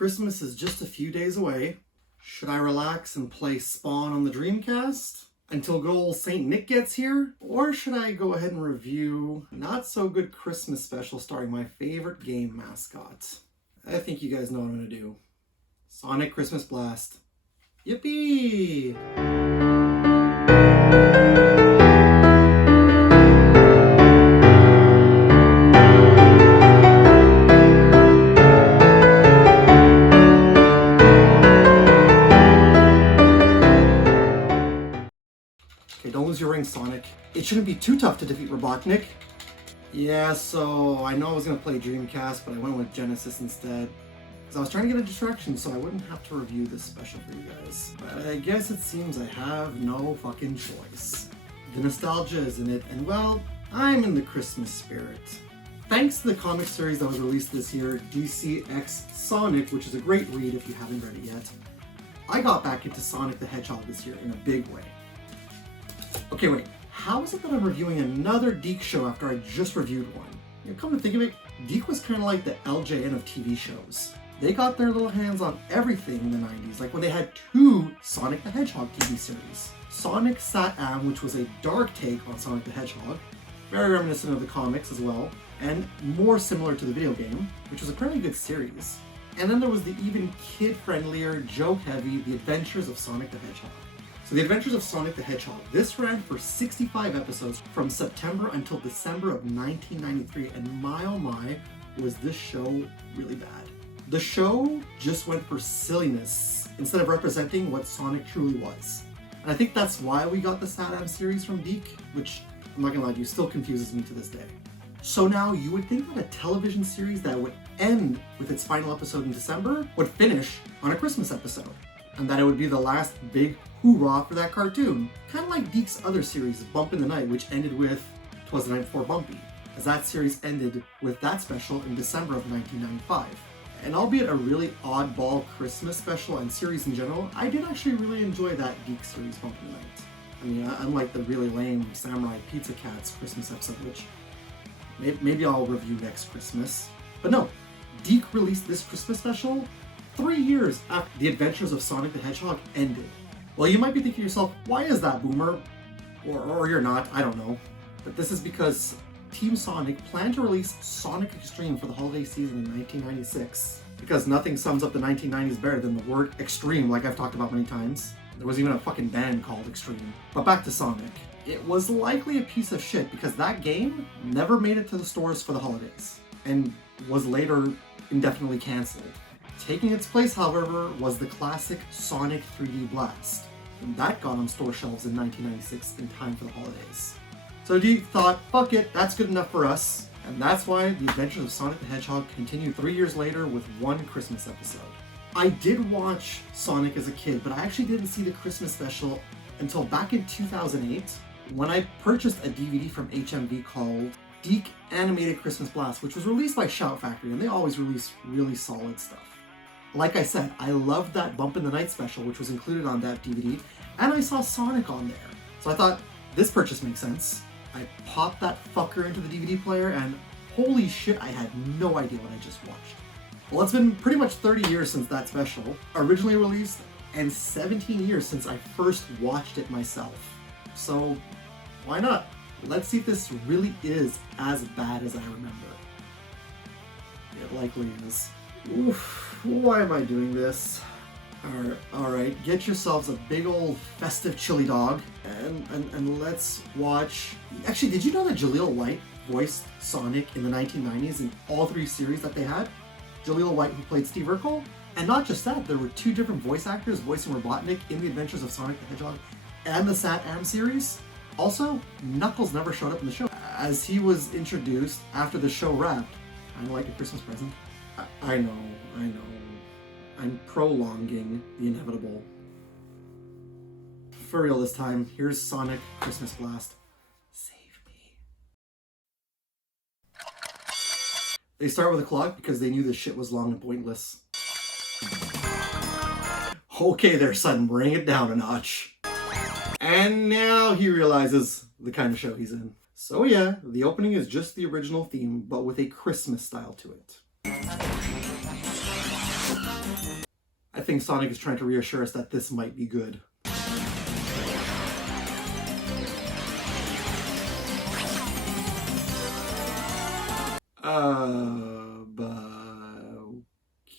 Christmas is just a few days away. Should I relax and play Spawn on the Dreamcast until good old Saint Nick gets here? Or should I go ahead and review a not so good Christmas special starring my favorite game mascot? I think you guys know what I'm gonna do. Sonic Christmas Blast. Yippee! Okay, don't lose your ring, Sonic. It shouldn't be too tough to defeat Robotnik. Yeah, so I know I was gonna play Dreamcast, but I went with Genesis instead. Because I was trying to get a distraction so I wouldn't have to review this special for you guys. But I guess it seems I have no fucking choice. The nostalgia is in it, and well, I'm in the Christmas spirit. Thanks to the comic series that was released this year, DC X Sonic, which is a great read if you haven't read it yet, I got back into Sonic the Hedgehog this year in a big way. Okay, wait, how is it that I'm reviewing another Deke show after I just reviewed one? You know, come to think of it, Deke was kind of like the LJN of TV shows. They got their little hands on everything in the 90s, like when they had two Sonic the Hedgehog TV series. Sonic Sat-Am, which was a dark take on Sonic the Hedgehog, very reminiscent of the comics as well, and more similar to the video game, which was a pretty good series. And then there was the even kid-friendlier, joke-heavy The Adventures of Sonic the Hedgehog. So The Adventures of Sonic the Hedgehog, this ran for 65 episodes from September until December of 1993, and my oh my, was this show really bad. The show just went for silliness instead of representing what Sonic truly was. And I think that's why we got the Sat-Am series from Deke, which, I'm not gonna lie to you, still confuses me to this day. So now you would think that a television series that would end with its final episode in December would finish on a Christmas episode, and that it would be the last big hoorah for that cartoon. Kind of like Deke's other series, Bump in the Night, which ended with 'Twas the Night Before Bumpy, as that series ended with that special in December of 1995. And albeit a really oddball Christmas special and series in general, I did actually really enjoy that Deke series, Bump in the Night. I mean, unlike the really lame Samurai Pizza Cats Christmas episode, which maybe I'll review next Christmas. But no, Deke released this Christmas special 3 years after The Adventures of Sonic the Hedgehog ended. Well, you might be thinking to yourself, why is that, Boomer? Or you're not, I don't know. But this is because Team Sonic planned to release Sonic Extreme for the holiday season in 1996. Because nothing sums up the 1990s better than the word extreme, like I've talked about many times. There was even a fucking band called Extreme. But back to Sonic. It was likely a piece of shit because that game never made it to the stores for the holidays, and was later indefinitely cancelled. Taking its place, however, was the classic Sonic 3D Blast. And that got on store shelves in 1996 in time for the holidays. So Deke thought, fuck it, that's good enough for us. And that's why The Adventures of Sonic the Hedgehog continued 3 years later with one Christmas episode. I did watch Sonic as a kid, but I actually didn't see the Christmas special until back in 2008, when I purchased a DVD from HMV called Deke Animated Christmas Blast, which was released by Shout Factory, and they always release really solid stuff. Like I said, I loved that Bump in the Night special, which was included on that DVD, and I saw Sonic on there. So I thought, this purchase makes sense. I popped that fucker into the DVD player, and holy shit, I had no idea what I just watched. Well, it's been pretty much 30 years since that special originally released, and 17 years since I first watched it myself. So, why not? Let's see if this really is as bad as I remember. It likely is. Oof, why am I doing this? Alright, get yourselves a big old festive chili dog, and let's watch... Actually, did you know that Jaleel White voiced Sonic in the 1990s in all 3 series that they had? Jaleel White, who played Steve Urkel? And not just that, there were 2 different voice actors voicing Robotnik in The Adventures of Sonic the Hedgehog and the Sat-Am series. Also, Knuckles never showed up in the show, as he was introduced after the show wrapped. Kind of like a Christmas present. I know. I'm prolonging the inevitable. For real this time, here's Sonic Christmas Blast. Save me. They start with a clock because they knew this shit was long and pointless. Okay there, son, bring it down a notch. And now he realizes the kind of show he's in. So yeah, the opening is just the original theme, but with a Christmas style to it. I think Sonic is trying to reassure us that this might be good.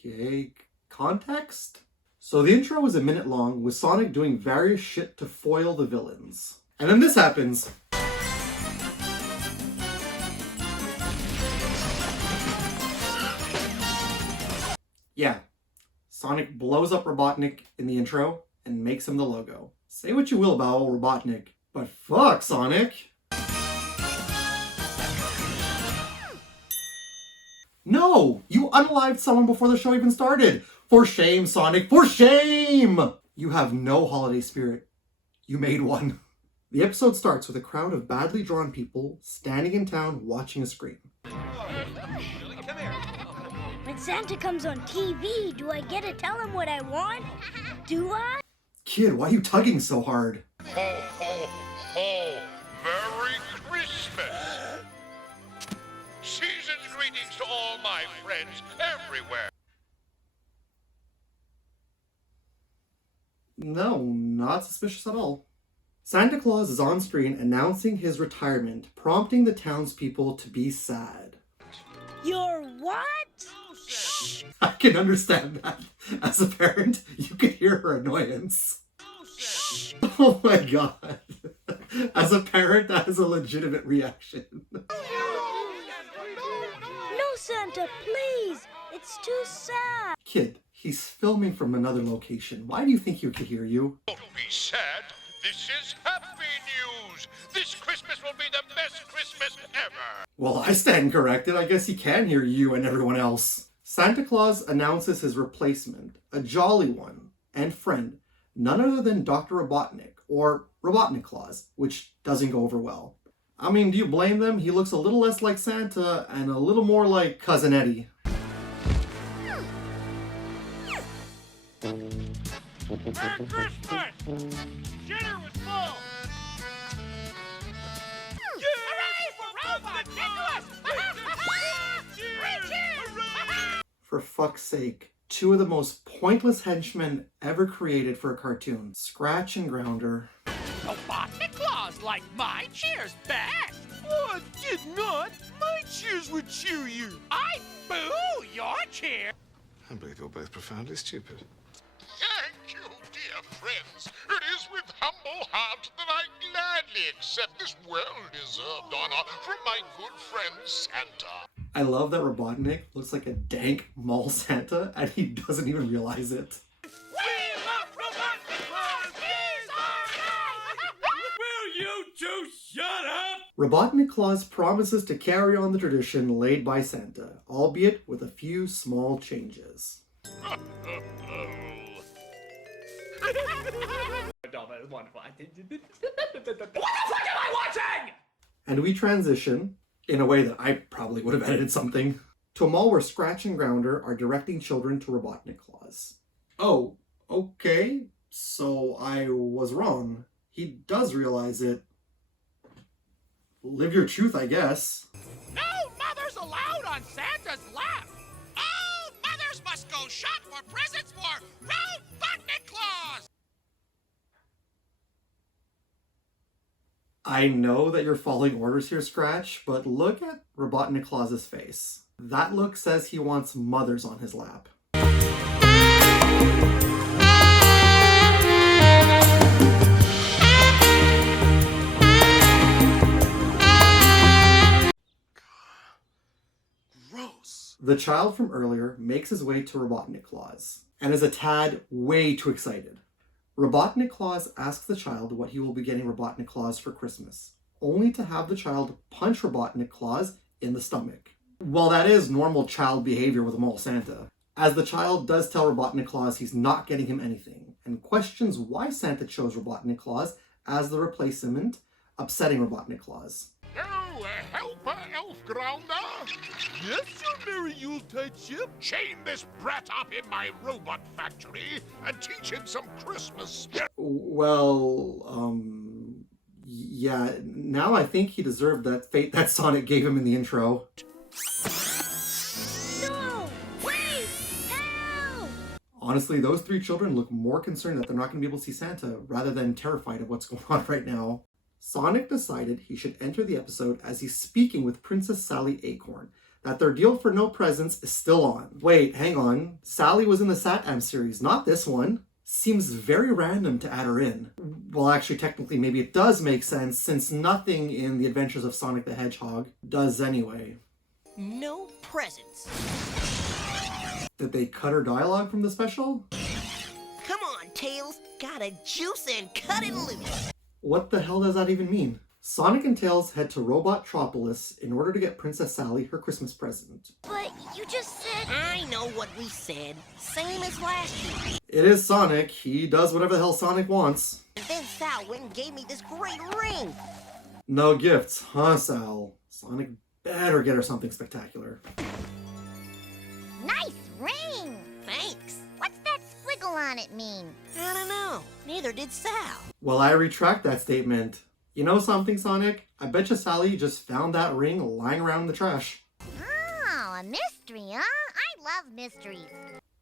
Okay. Context? So the intro is a minute long with Sonic doing various shit to foil the villains. And then this happens. Yeah. Sonic blows up Robotnik in the intro and makes him the logo. Say what you will about old Robotnik, but fuck Sonic! No! You unalived someone before the show even started! For shame, Sonic! For shame! You have no holiday spirit. You made one. The episode starts with a crowd of badly drawn people standing in town watching a screen. When Santa comes on TV, do I get to tell him what I want? Do I? Kid, why are you tugging so hard? Ho, ho, ho! Merry Christmas! Season's greetings to all my friends everywhere. No, not suspicious at all. Santa Claus is on screen announcing his retirement, prompting the townspeople to be sad. You're what? Shh. I can understand that. As a parent, you can hear her annoyance. Oh my god. As a parent, that is a legitimate reaction. No, Santa, please. It's too sad. Kid, he's filming from another location. Why do you think he could hear you? Don't be sad. This is happy news. This Christmas will be the best Christmas ever. Well, I stand corrected. I guess he can hear you and everyone else. Santa Claus announces his replacement, a jolly one and friend, none other than Dr. Robotnik, or Robotnik Claus, which doesn't go over well. I mean, do you blame them? He looks a little less like Santa and a little more like Cousin Eddie. Merry Christmas! Dinner was full! Hooray for Robot Nicholas! For fuck's sake, two of the most pointless henchmen ever created for a cartoon, Scratch and Grounder. Robotnik Claus like my cheers best! Oh, I did not! My cheers would cheer you! I boo your cheer! I believe you're both profoundly stupid. Thank you, dear friends. It is with humble heart that I gladly accept this well-deserved honor from my good friend Santa. I love that Robotnik looks like a dank mall Santa and he doesn't even realize it. We love Robotnik Claus! He's alright! Will you two shut up? Robotnik Claus promises to carry on the tradition laid by Santa, albeit with a few small changes. That was wonderful. What the fuck am I watching? And we transition, in a way that I probably would have edited something, to a mall where Scratch and Grounder are directing children to Robotnik Claus. Oh, okay, so I was wrong. He does realize it. Live your truth, I guess. No mothers allowed on Santa's lap. All mothers must go shop for presents for Robotnik Claus. I know that you're following orders here, Scratch, but look at Robotnik Claus's face. That look says he wants mothers on his lap. Gross. The child from earlier makes his way to Robotnik Claus and is a tad way too excited. Robotnik Claus asks the child what he will be getting Robotnik Claus for Christmas, only to have the child punch Robotnik Claus in the stomach. Well, that is normal child behavior with a mall Santa, as the child does tell Robotnik Claus he's not getting him anything, and questions why Santa chose Robotnik Claus as the replacement, upsetting Robotnik Claus. Oh, helper elf Grounder. Yes, your merry Yuletide ship. Chain this brat up in my robot factory and teach him some Christmas spirit. Well, yeah, now I think he deserved that fate that Sonic gave him in the intro. No! Wait! Help! Honestly, those three children look more concerned that they're not going to be able to see Santa rather than terrified of what's going on right now. Sonic decided he should enter the episode as he's speaking with Princess Sally Acorn, that their deal for no presents is still on. Wait, hang on. Sally was in the Sat-Am series, not this one. Seems very random to add her in. Well, actually, technically, maybe it does make sense, since nothing in The Adventures of Sonic the Hedgehog does anyway. No presents. Did they cut her dialogue from the special? Come on, Tails. Gotta juice and cut it loose. What the hell does that even mean? Sonic and Tails head to Robottropolis in order to get Princess Sally her Christmas present. But you just said... I know what we said. Same as last year. It is Sonic. He does whatever the hell Sonic wants. And then Sal went and gave me this great ring. No gifts, huh, Sal? Sonic better get her something spectacular. Nice ring! Thanks. What's that squiggle on it mean? I don't know. Neither did Sal. Well, I retract that statement. You know something, Sonic? I bet you Sally just found that ring lying around in the trash. Oh, a mystery, huh? I love mysteries.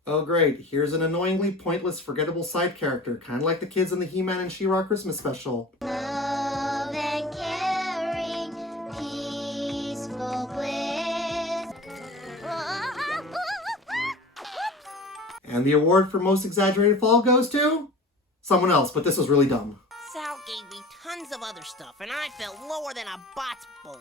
Oh great, here's an annoyingly pointless, forgettable side character, kind of like the kids in the He-Man and She-Ra Christmas special. Love and caring, peaceful bliss. And the award for most exaggerated fall goes to someone else, but this was really dumb. Sal gave me tons of other stuff, and I felt lower than a bot's bolt.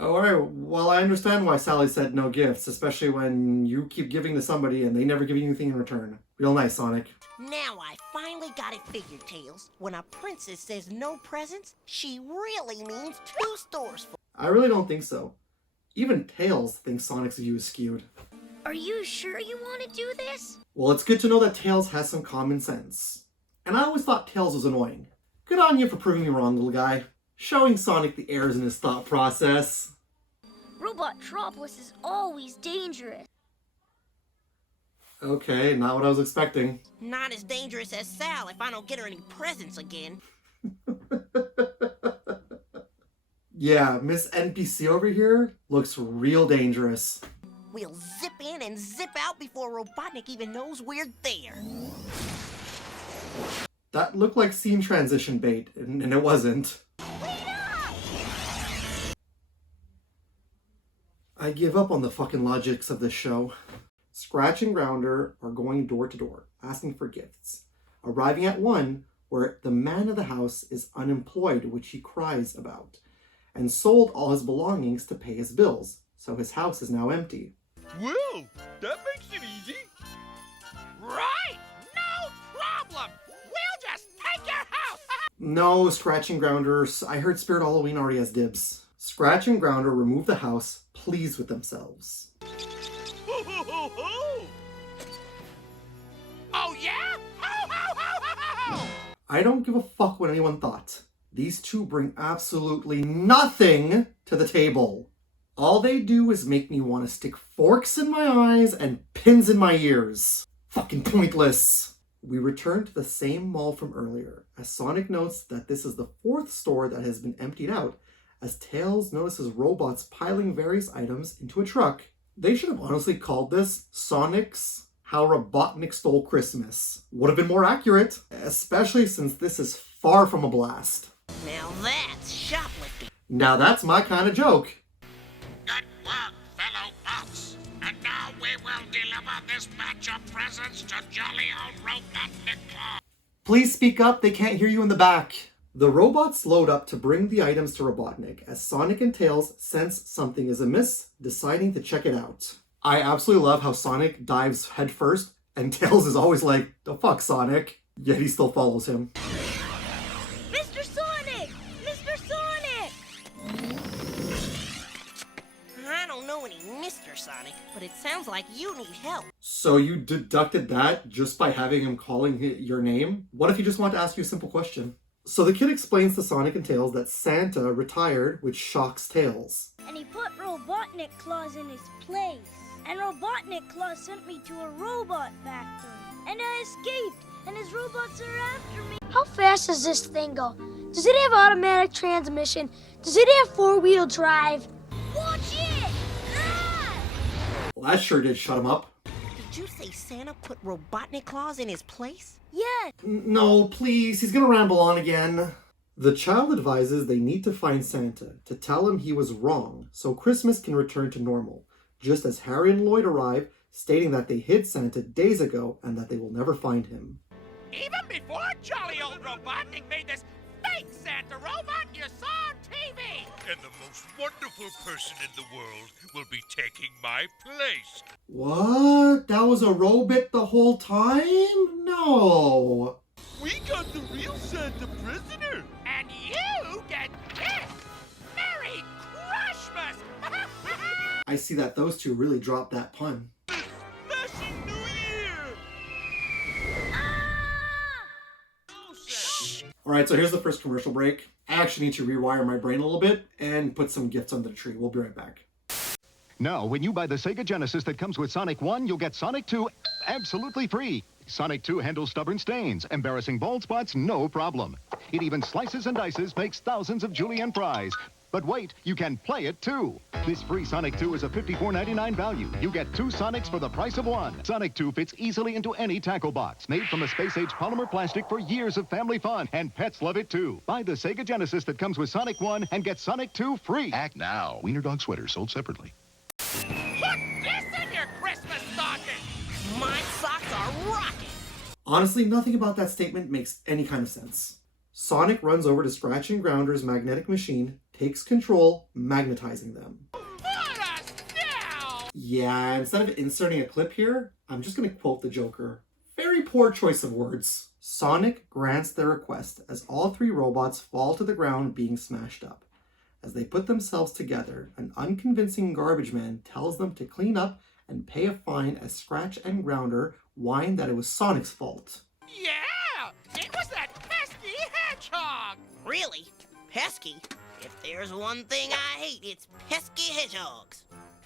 Alright, well I understand why Sally said no gifts, especially when you keep giving to somebody and they never give you anything in return. Real nice, Sonic. Now I finally got it figured, Tails. When a princess says no presents, she really means 2 stores full. I really don't think so. Even Tails thinks Sonic's view is skewed. Are you sure you want to do this? Well, it's good to know that Tails has some common sense. And I always thought Tails was annoying. Good on you for proving me wrong, little guy. Showing Sonic the errors in his thought process. Robottropolis is always dangerous. Okay, not what I was expecting. Not as dangerous as Sal if I don't get her any presents again. Yeah, Miss NPC over here looks real dangerous. We'll zip in and zip out before Robotnik even knows we're there. That looked like scene transition bait, and it wasn't. I give up on the fucking logics of this show. Scratch and Grounder are going door to door, asking for gifts. Arriving at one where the man of the house is unemployed, which he cries about, and sold all his belongings to pay his bills, so his house is now empty. Well, that makes it easy. Right! No problem! We'll just take your house! No, Scratch and Grounders. I heard Spirit Halloween already has dibs. Scratch and Grounder remove the house, pleased with themselves. Ho, ho, ho, ho! Oh, yeah? Ho, ho, ho, ho, ho, ho! I don't give a fuck what anyone thought. These two bring absolutely nothing to the table. All they do is make me want to stick forks in my eyes and pins in my ears. Fucking pointless. We return to the same mall from earlier, as Sonic notes that this is the 4th store that has been emptied out, as Tails notices robots piling various items into a truck. They should have honestly called this Sonic's How Robotnik Stole Christmas. Would have been more accurate, especially since this is far from a blast. Now that's shoplifting. Now that's my kind of joke. Good work, fellow bots. And now we will deliver this batch of presents to jolly old Robotnik Claus. Please speak up, they can't hear you in the back. The robots load up to bring the items to Robotnik as Sonic and Tails sense something is amiss, deciding to check it out. I absolutely love how Sonic dives headfirst and Tails is always like, the fuck, Sonic? Yet he still follows him. Mr. Sonic! Mr. Sonic! I don't know any Mr. Sonic, but it sounds like you need help. So you deducted that just by having him calling your name? What if he just wanted to ask you a simple question? So the kid explains to Sonic and Tails that Santa retired, which shocks Tails. And he put Robotnik Claus in his place. And Robotnik Claus sent me to a robot factory. And I escaped, and his robots are after me. How fast does this thing go? Does it have automatic transmission? Does it have 4-wheel drive? Watch it! Ah! Well, that sure did shut him up. Did Did you say Santa put Robotnik Claus in his place? Yes. No, please, he's gonna ramble on again. The child advises they need to find Santa to tell him he was wrong so Christmas can return to normal, just as Harry and Lloyd arrive, stating that they hid Santa days ago and that they will never find him. Even before jolly old Robotnik made this fake Santa robot you saw on TV! And the most wonderful person in the world will be taking my place. What? That was a robot the whole time? No. We got the real Santa prisoner! And you get this! Merry Christmas! I see that those two really dropped that pun. Smashing New Year! Alright, so here's the first commercial break. I actually need to rewire my brain a little bit and put some gifts under the tree. We'll be right back. Now, when you buy the Sega Genesis that comes with Sonic 1, you'll get Sonic 2 absolutely free. Sonic 2 handles stubborn stains, embarrassing bald spots, no problem. It even slices and dices, makes thousands of julienne fries. But wait, you can play it too. This free Sonic 2 is a $54.99 value. You get 2 Sonics for the price of 1. Sonic 2 fits easily into any tackle box. Made from a space-age polymer plastic for years of family fun. And pets love it too. Buy the Sega Genesis that comes with Sonic 1 and get Sonic 2 free. Act now. Wiener Dog sweater sold separately. Put this in your Christmas stocking! My socks are rocking! Honestly, nothing about that statement makes any kind of sense. Sonic runs over to Scratch and Grounder's magnetic machine, takes control, magnetizing them. Let us now! Yeah, instead of inserting a clip here, I'm just going to quote the Joker. Very poor choice of words. Sonic grants their request as all 3 robots fall to the ground being smashed up. As they put themselves together, an unconvincing garbage man tells them to clean up and pay a fine as Scratch and Grounder whine that it was Sonic's fault. Yeah! It was that pesky hedgehog! Really? Pesky? If there's one thing I hate, it's pesky hedgehogs.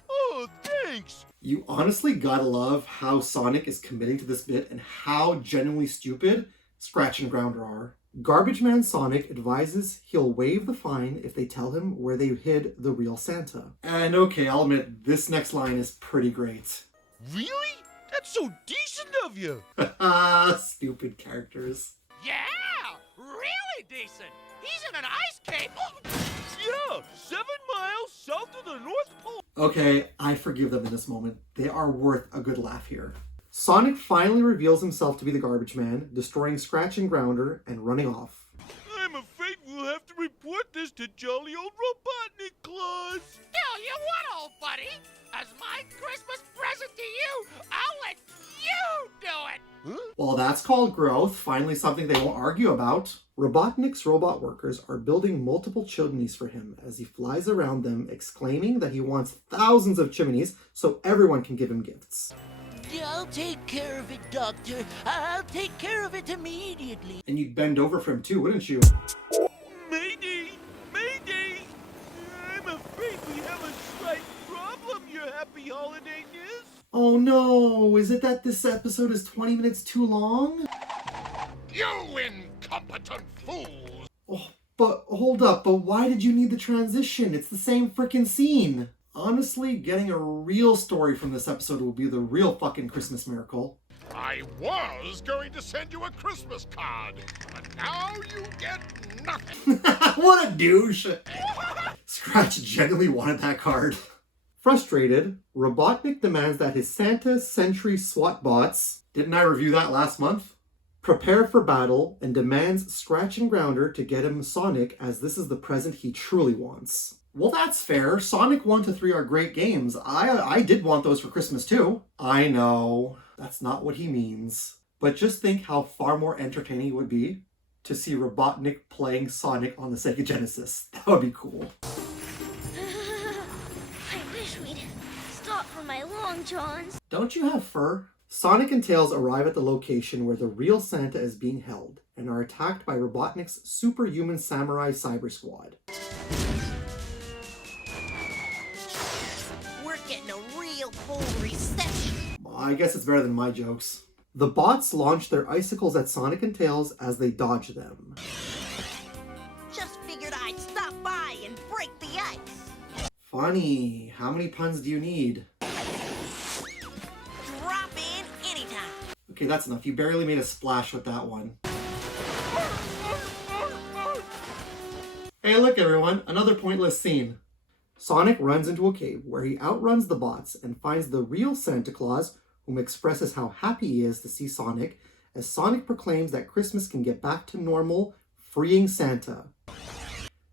Oh, thanks! You honestly gotta love how Sonic is committing to this bit and how genuinely stupid Scratch and Grounder are. Garbage Man Sonic advises he'll waive the fine if they tell him where they hid the real Santa. And okay, I'll admit, this next line is pretty great. Really? That's so decent of you! Stupid characters. Yeah! Really decent! He's in an ice cave! Yeah! 7 miles south of the North Pole! Okay, I forgive them in this moment. They are worth a good laugh here. Sonic finally reveals himself to be the Garbage Man, destroying Scratch and Grounder and running off. I'm afraid we'll have to report this to jolly old Robotnik Claus! Tell you what, old buddy! As my Christmas present to you, I'll let you do it! Huh? Well, that's called growth, finally something they won't argue about. Robotnik's robot workers are building multiple chimneys for him as he flies around them, exclaiming that he wants thousands of chimneys so everyone can give him gifts. I'll take care of it, Doctor. I'll take care of it immediately. And you'd bend over for him too, wouldn't you? Mayday! Mayday! I'm afraid we have a slight problem, your happy holiday news. Oh no, is it that this episode is 20 minutes too long? You incompetent fools! Oh, but hold up, but why did you need the transition? It's the same frickin' scene. Honestly, getting a real story from this episode will be the real fucking Christmas miracle. I was going to send you a Christmas card, but now you get nothing. What a douche! Scratch genuinely wanted that card. Frustrated, Robotnik demands that his Santa Sentry SWAT bots, didn't I review that last month? Prepare for battle and demands Scratch and Grounder to get him Sonic as this is the present he truly wants. Well, that's fair. Sonic 1 to 3 are great games. I did want those for Christmas too. I know, that's not what he means. But just think how far more entertaining it would be to see Robotnik playing Sonic on the Sega Genesis. That would be cool. I wish we'd stop for my long johns. Don't you have fur? Sonic and Tails arrive at the location where the real Santa is being held and are attacked by Robotnik's superhuman samurai cyber squad. We're getting a real cold reception. I guess it's better than my jokes. The bots launch their icicles at Sonic and Tails as they dodge them. Just figured I'd stop by and break the ice. Funny. How many puns do you need? Drop in Okay, that's enough. You barely made a splash with that one. Hey, look everyone, another pointless scene. Sonic runs into a cave where he outruns the bots and finds the real Santa Claus, whom expresses how happy he is to see Sonic, as Sonic proclaims that Christmas can get back to normal, freeing Santa.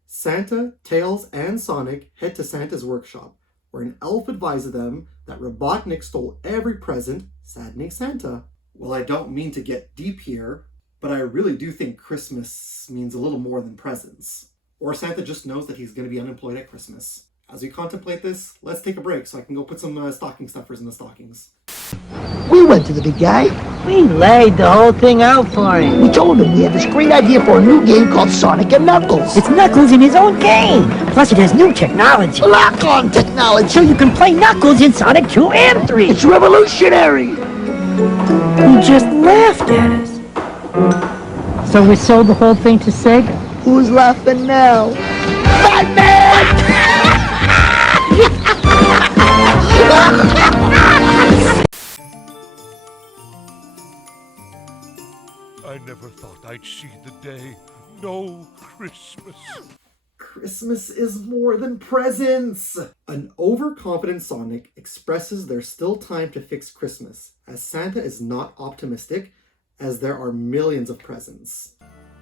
Santa, Tails, and Sonic head to Santa's workshop, where an elf advises them that Robotnik stole every present, saddening Santa. Well, I don't mean to get deep here, but I really do think Christmas means a little more than presents. Or Santa just knows that he's going to be unemployed at Christmas. As we contemplate this, let's take a break so I can go put some stocking stuffers in the stockings. We went to the big guy. We laid the whole thing out for him. We told him we had this great idea for a new game called Sonic and Knuckles. It's Knuckles in his own game. Plus it has new technology. Lock-on technology. So you can play Knuckles in Sonic 2 and 3. It's revolutionary. He just laughed at us. So we sold the whole thing to Sega? Who's laughing now? Batman! I never thought I'd see the day. No Christmas. Christmas is more than presents! An overconfident Sonic expresses there's still time to fix Christmas, as Santa is not optimistic, as there are millions of presents.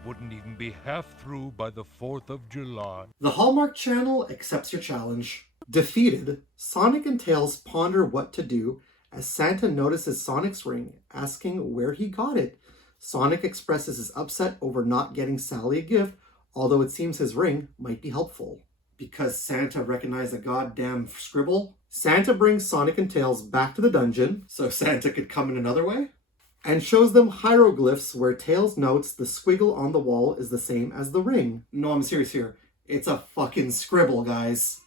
Wouldn't even be half through by the 4th of July. The Hallmark Channel accepts your challenge. Defeated, Sonic and Tails ponder what to do as Santa notices Sonic's ring, asking where he got it. Sonic expresses his upset over not getting Sally a gift, although it seems his ring might be helpful. Because Santa recognized a goddamn scribble, Santa brings Sonic and Tails back to the dungeon, so Santa could come in another way, and shows them hieroglyphs where Tails notes the squiggle on the wall is the same as the ring. No, I'm serious here. It's a fucking scribble, guys.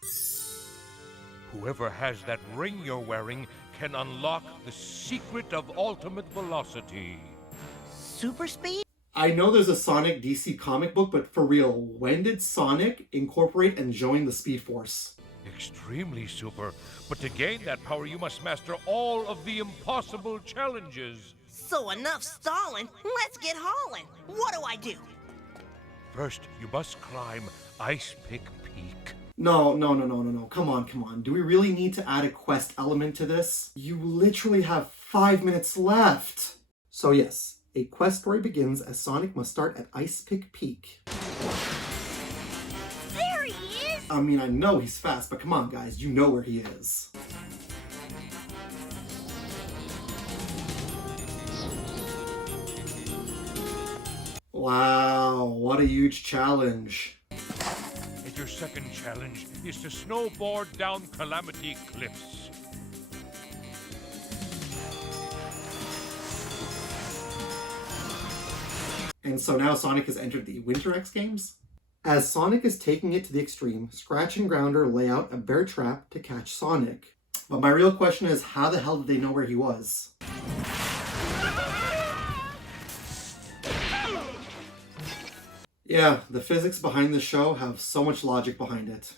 Whoever has that ring you're wearing can unlock the secret of ultimate velocity. Super speed? I know there's a Sonic DC comic book, but for real, when did Sonic incorporate and join the Speed Force? Extremely super. But to gain that power, you must master all of the impossible challenges. So enough stalling. Let's get hauling. What do I do? First, you must climb Ice Pick Peak. No. Come on. Do we really need to add a quest element to this? You literally have 5 minutes left. So yes, a quest story begins as Sonic must start at Ice Pick Peak. There he is! I mean, I know he's fast, but come on, guys, you know where he is. Wow, what a huge challenge. And your second challenge is to snowboard down Calamity Cliffs. And so now Sonic has entered the Winter X Games. As Sonic is taking it to the extreme, Scratch and Grounder lay out a bear trap to catch Sonic. But my real question is, how the hell did they know where he was? Yeah, the physics behind this show have so much logic behind it.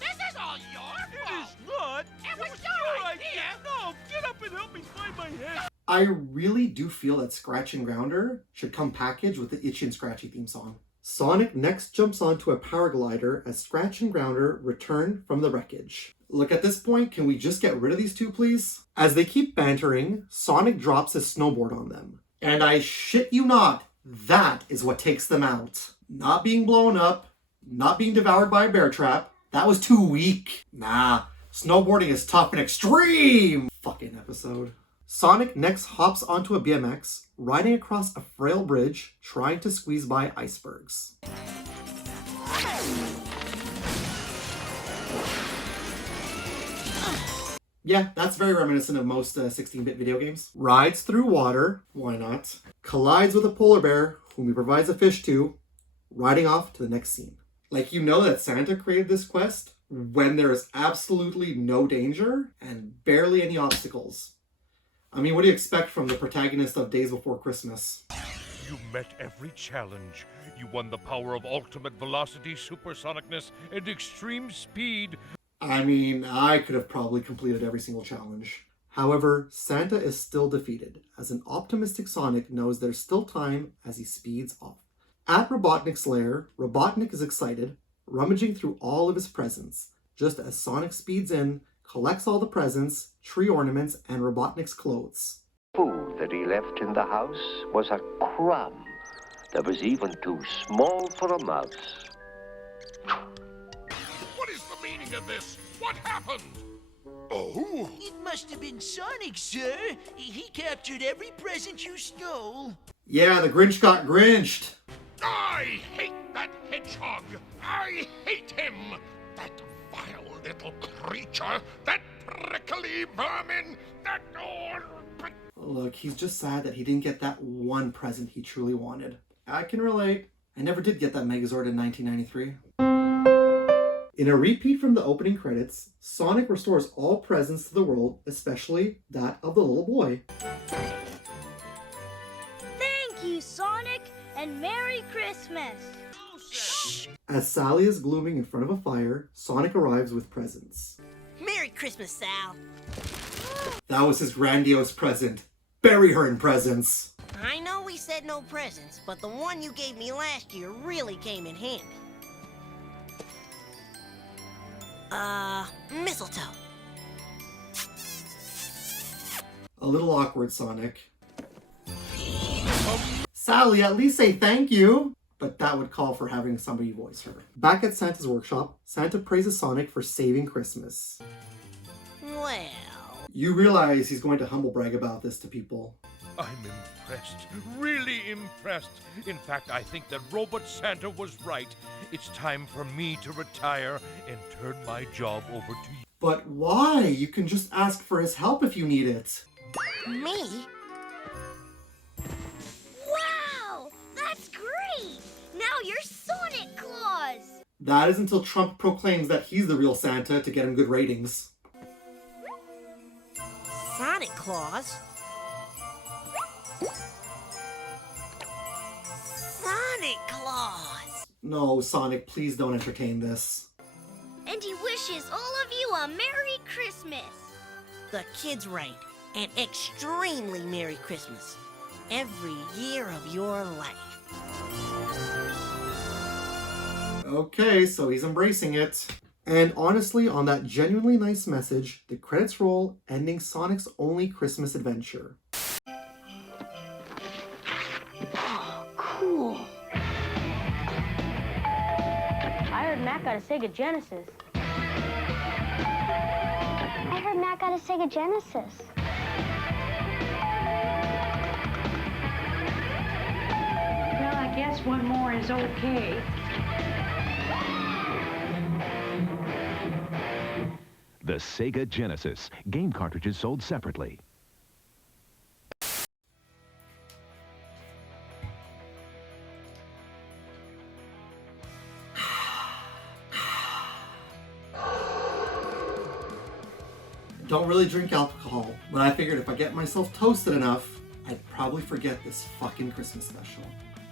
This is all your fault! It is not! It was your idea! No, get up and help me find my head! I really do feel that Scratch and Grounder should come packaged with the Itchy and Scratchy theme song. Sonic next jumps onto a power glider as Scratch and Grounder return from the wreckage. Look, at this point, can we just get rid of these two, please? As they keep bantering, Sonic drops his snowboard on them. And I shit you not, that is what takes them out. Not being blown up, not being devoured by a bear trap, that was too weak. Nah, snowboarding is tough and extreme! Fucking episode. Sonic next hops onto a BMX, riding across a frail bridge, trying to squeeze by icebergs. Yeah, that's very reminiscent of most 16-bit video games. Rides through water, why not? Collides with a polar bear, whom he provides a fish to, riding off to the next scene. Like, you know that Santa created this quest when there is absolutely no danger and barely any obstacles. I mean, what do you expect from the protagonist of Days Before Christmas? You met every challenge. You won the power of ultimate velocity, supersonicness, and extreme speed. I mean, I could have probably completed every single challenge. However, Santa is still defeated, as an optimistic Sonic knows there's still time as he speeds off. At Robotnik's lair, Robotnik is excited, rummaging through all of his presents, just as Sonic speeds in, collects all the presents, tree ornaments, and Robotnik's clothes. Food that he left in the house was a crumb that was even too small for a mouse. What is the meaning of this? What happened? Oh? It must have been Sonic, sir. He captured every present you stole. Yeah, the Grinch got Grinched! I hate that hedgehog! I hate him! That vile little creature! That prickly vermin! That... Look, he's just sad that he didn't get that one present he truly wanted. I can relate. I never did get that Megazord in 1993. In a repeat from the opening credits, Sonic restores all presents to the world, especially that of the little boy. Thank you, Sonic, and Merry Christmas! Shh. As Sally is glooming in front of a fire, Sonic arrives with presents. Merry Christmas, Sal. That was his grandiose present. Bury her in presents. I know we said no presents, but the one you gave me last year really came in handy. Mistletoe. A little awkward, Sonic. Sally, at least say thank you! But that would call for having somebody voice her. Back at Santa's workshop, Santa praises Sonic for saving Christmas. Well... You realize he's going to humble brag about this to people. I'm impressed. Really impressed. In fact, I think that Robot Santa was right. It's time for me to retire and turn my job over to you. But why? You can just ask for his help if you need it. Me? Wow! That's great! Now you're Sonic Claus! That is until Trump proclaims that he's the real Santa to get him good ratings. Sonic Claus? Sonic Claus! No, Sonic, please don't entertain this. And he wishes all of you a Merry Christmas! The kid's right. An extremely Merry Christmas. Every year of your life. Okay, so he's embracing it. And honestly, on that genuinely nice message, the credits roll, ending Sonic's only Christmas adventure. Oh, cool. I heard Matt got a Sega Genesis. I heard Matt got a Sega Genesis. Well, I guess one more is okay. The Sega Genesis. Game cartridges sold separately. Don't really drink alcohol, but I figured if I get myself toasted enough, I'd probably forget this fucking Christmas special.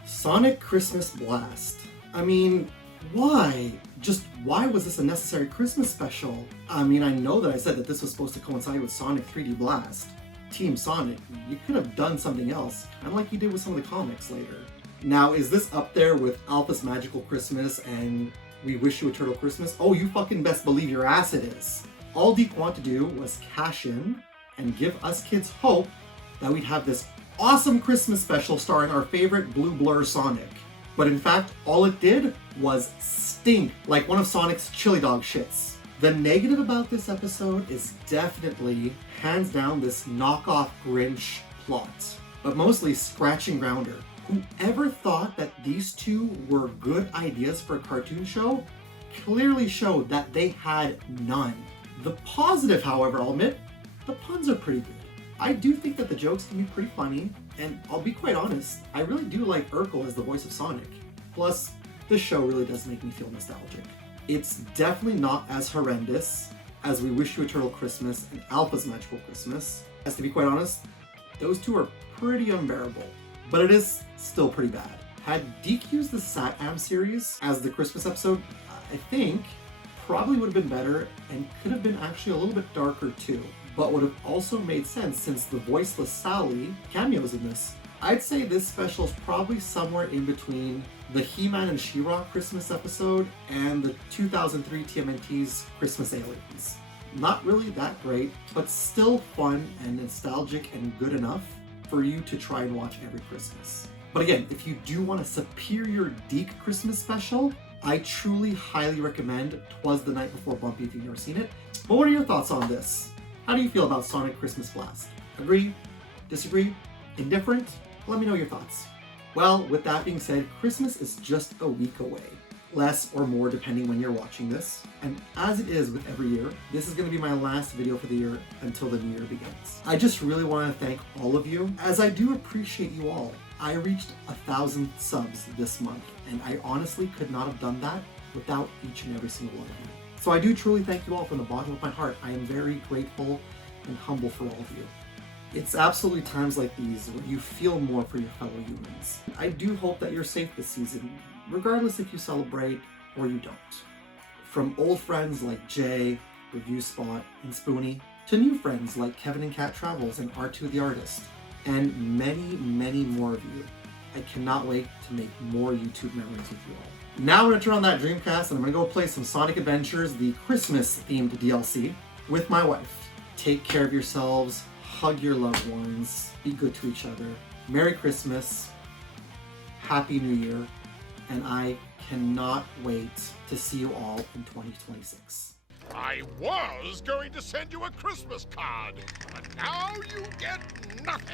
Sonic Christmas Blast. I mean, why? Just why was this a necessary Christmas special? I mean, I know that I said that this was supposed to coincide with Sonic 3D Blast. Team Sonic, you could have done something else, kind of like you did with some of the comics later. Now, is this up there with Alpha's Magical Christmas and We Wish You a Turtle Christmas? Oh, you fucking best believe your ass it is. All Deke wanted to do was cash in and give us kids hope that we'd have this awesome Christmas special starring our favorite blue blur Sonic. But in fact, all it did was stink like one of Sonic's chili dog shits. The negative about this episode is definitely, hands down, this knockoff Grinch plot, but mostly scratching grounder. Whoever thought that these two were good ideas for a cartoon show clearly showed that they had none. The positive, however, I'll admit, the puns are pretty good. I do think that the jokes can be pretty funny, and I'll be quite honest, I really do like Urkel as the voice of Sonic. Plus, this show really does make me feel nostalgic. It's definitely not as horrendous as We Wish You a Turtle Christmas and Alpha's Magical Christmas. As to be quite honest, those two are pretty unbearable, but it is still pretty bad. Had Deke used the Sat-Am series as the Christmas episode, I think probably would have been better and could have been actually a little bit darker too. but would have also made sense since the voiceless Sally cameos in this. I'd say this special is probably somewhere in between the He-Man and She-Ra Christmas episode and the 2003 TMNT's Christmas Aliens. Not really that great, but still fun and nostalgic and good enough for you to try and watch every Christmas. But again, if you do want a superior Deke Christmas special, I truly highly recommend 'Twas the Night Before Bumpy if you've never seen it. But what are your thoughts on this? How do you feel about Sonic Christmas Blast? Agree? Disagree? Indifferent? Let me know your thoughts. Well, with that being said, Christmas is just a week away. Less or more depending when you're watching this. And as it is with every year, this is going to be my last video for the year until the new year begins. I just really want to thank all of you, as I do appreciate you all. I reached 1,000 subs this month, and I honestly could not have done that without each and every single one of you. So I do truly thank you all from the bottom of my heart. I am very grateful and humble for all of you. It's absolutely times like these where you feel more for your fellow humans. I do hope that you're safe this season, regardless if you celebrate or you don't. From old friends like Jay, Review Spot, and Spoonie, to new friends like Kevin and Cat Travels and R2 the Artist, and many, many more of you. I cannot wait to make more YouTube memories with you all. Now I'm going to turn on that Dreamcast and I'm going to go play some Sonic Adventures, the Christmas-themed DLC, with my wife. Take care of yourselves, hug your loved ones, be good to each other. Merry Christmas, Happy New Year, and I cannot wait to see you all in 2026. I was going to send you a Christmas card, but now you get nothing.